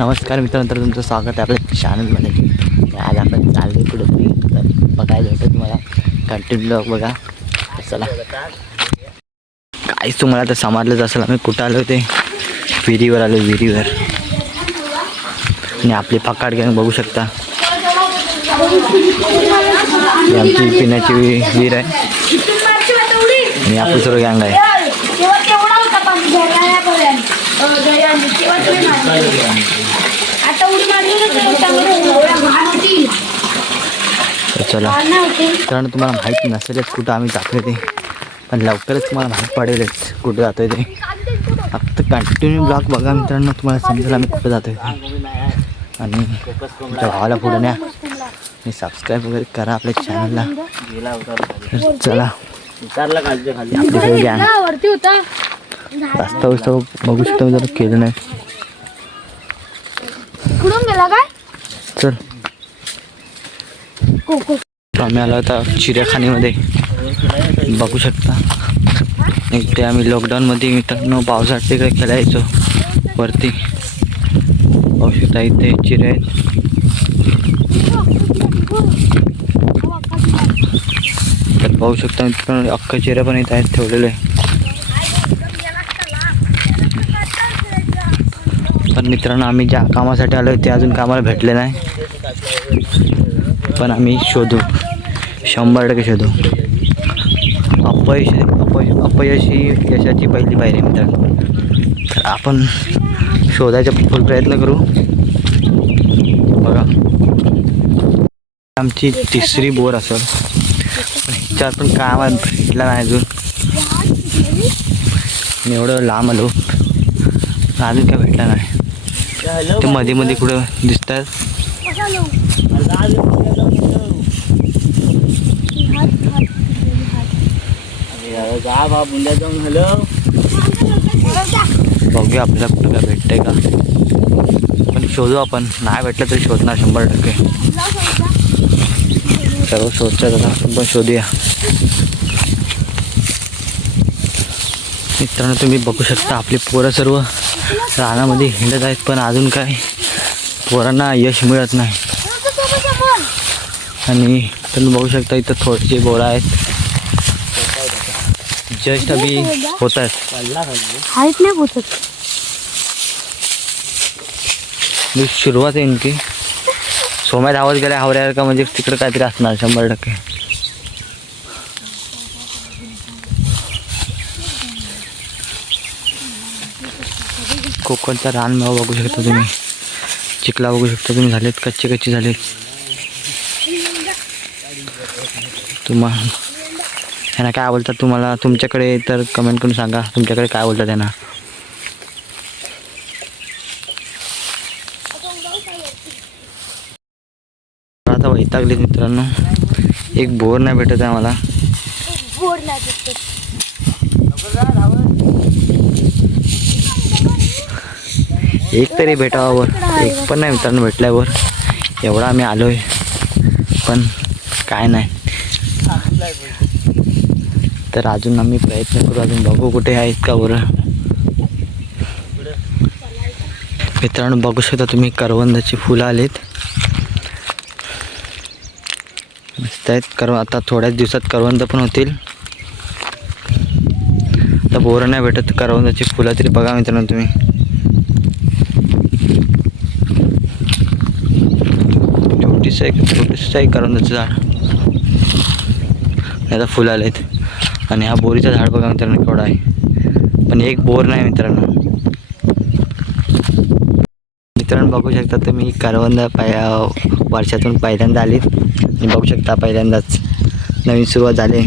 नमस्कार मित्रांनो, तर तुमचं स्वागत आहे आपल्या चॅनलमध्ये. आज आपण चाललो कुठेतरी, तर बघायला भेटत तुम्हाला कंटिन्यू ब्लॉग बघा. चला, काहीच तुम्हाला तर समजलंच असेल आम्ही कुठं आलो. ते विहिरीवर आलो, विहिरीवर. आणि आपली पकाड गँग बघू शकता. आमची पिण्याची विहीर आहे आणि आपली सर्व गँग आहे. चला, कारण तुम्हाला माहीत नसेलच कुठं आम्ही जातोय ते, पण लवकरच तुम्हाला माहीत पडेलच कुठं जातोय ते. फक्त कंटिन्यू ब्लॉग बघा मित्रांनो, तुम्हाला समजेल आम्ही कुठं जातोय. आणि तुमच्या भावाला पुढे न्या आणि सबस्क्राईब वगैरे करा आपल्या चॅनलला. चला, रस्ता वस्ता बघू शकता, जरा केलं नाही. चल, आम्ही आलो आता चिऱ्याखान्यामध्ये, बघू शकता. एक ते आम्ही लॉकडाऊनमध्ये मित्रांनो पावसाळ्यात तिकडे खेळायचो वरती. बघू शकता इथे चिरे आहेत. तर पाहू शकता मित्रांनो, अख्खा चिऱ्या पण इथे आहेत ठेवलेले. पण मित्रांनो, आम्ही ज्या कामासाठी आलो ते अजून कामाला भेटले नाही, पण आम्ही शोधू, 100% शोधू. अपयश ही यशाची पहिली पायरी मित्रांनो. तर आपण शोधायचा फुल प्रयत्न करू. बघा, आमची तिसरी बोर असेल, पण ह्याच्यात पण काय आम्हाला भेटला नाही अजून. एवढं लांब आलो, अजून काय भेटला नाही. ते मध्ये मध्ये कुठं दिसतात. बघूया आपल्याला कुठं काय भेटतंय का, पण शोधू आपण. नाही भेटलं तरी शोधणार 100%. सर्व शोधतात आता, आपण पण शोधूया. मित्रांनो, तुम्ही बघू शकता आपली पोरं सर्व रानामध्ये हिंडत आहेत, पण अजून काय पोरांना यश मिळत नाही. आणि तुम्ही बघू शकता इथं थोडेसे बोरं आहेत, जस्ट अभी होत आहेत नाही होत. सुरुवात आहे इनकी. सोम्यात आवाज गेला हावऱ्यावर का, म्हणजे तिकडं काहीतरी असणार 100%. कोकणचा रानमेवा बघू शकता तुम्ही, चिखला बघू शकता तुम्ही, झालेत कच्चे कच्चे झालेत. तुम्हाला ह्यांना काय बोलतात, तुम्हाला तुमच्याकडे तर कमेंट करून सांगा तुमच्याकडे काय बोलतात त्यांना. आता वैतागले मित्रांनो, एक बोर नाही भेटत आहे मला. एक तरी भेटावावर, एक पण नाही मित्रांनो भेटल्यावर. एवढा आम्ही आलोय पण काय नाही. तर अजून आम्ही प्रयत्न करू, अजून बघू कुठे आहेत का बरं. मित्रांनो बघू शकता तुम्ही, करवंदाची फुलं आलेत, मस्त आहेत. आता थोड्याच दिवसात करवंद पण होतील. आता बोरं नाही भेटत, करवंदाची फुलं तरी बघा मित्रांनो तुम्ही. छोटीसं आहे करवंदाचं झाड, याला फुलं आलेत. आणि हा बोरीचं झाड बघा मित्रांनो केवढा आहे, पण एक बोर नाही मित्रांनो. मित्रांनो बघू शकता तुम्ही, करवंद वर्षातून पहिल्यांदा आली आणि बघू शकता पहिल्यांदाच नवीन सुरुवात झाली.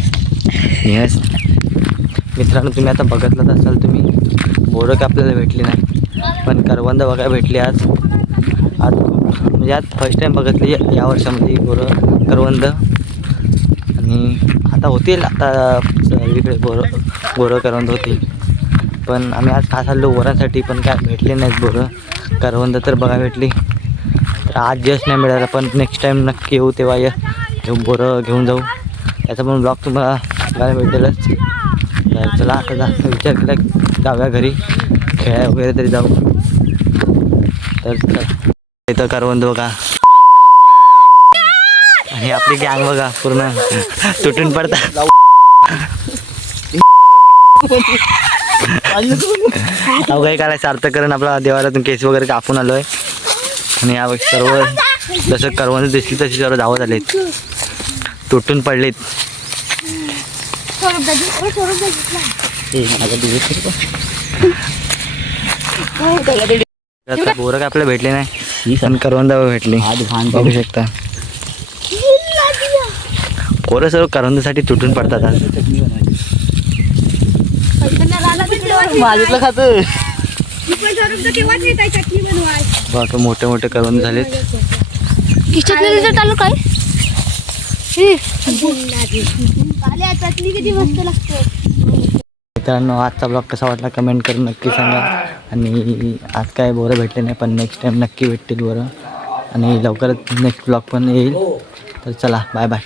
यस मित्रांनो, तुम्ही आता बघितलंच असाल तुम्ही, बोरं काय आपल्याला भेटली नाही, पण करवंद बघा भेटली आज. म्हणजे आज फर्स्ट टाईम बघितली या वर्षामध्ये बोरं करवंद. आणि आता होतील, आता सगळीकडे बोरं करवंद होतील. पण आम्ही आज खास आलो बोरांसाठी, पण काय भेटले नाहीत बोरं. करवंद तर बघा भेटली, तर आज जस्ट नाही मिळालं, पण नेक्स्ट टाईम नक्की येऊ तेव्हा घेऊन बोरं घेऊन जाऊ. याचा पण ब्लॉग तुम्हाला बघायला भेटेलच. तर चला, आता विचार केला जाऊया घरी, खेळायला वगैरे तरी जाऊ. तर इथं करवंद बघा आणि आपली गँग बघा पूर्ण तुटून पडतात. अवघाई करायचं अर्थ करून आपला देवालातून केस वगैरे कापून आलोय आणि या सर्व जसं करवंद दिसली तशी सर्व धावत आलेत, तुटून पडलेत. आता बोरं काय आपल्याला भेटले नाही पण करवंद भेटले बघू शकता. पोरं सर्व करवंदासाठी तुटून पडतात आज. बघा मोठे मोठे करवंद झालेत. मित्रांनो आजचा ब्लॉग कसा वाटला कमेंट करून नक्की सांगा. आणि आज काय बोरं भेटले नाही पण नेक्स्ट टाइम नक्की भेटतील बोरं आणि लवकरच नेक्स्ट ब्लॉग पण येईल. तर चला बाय बाय.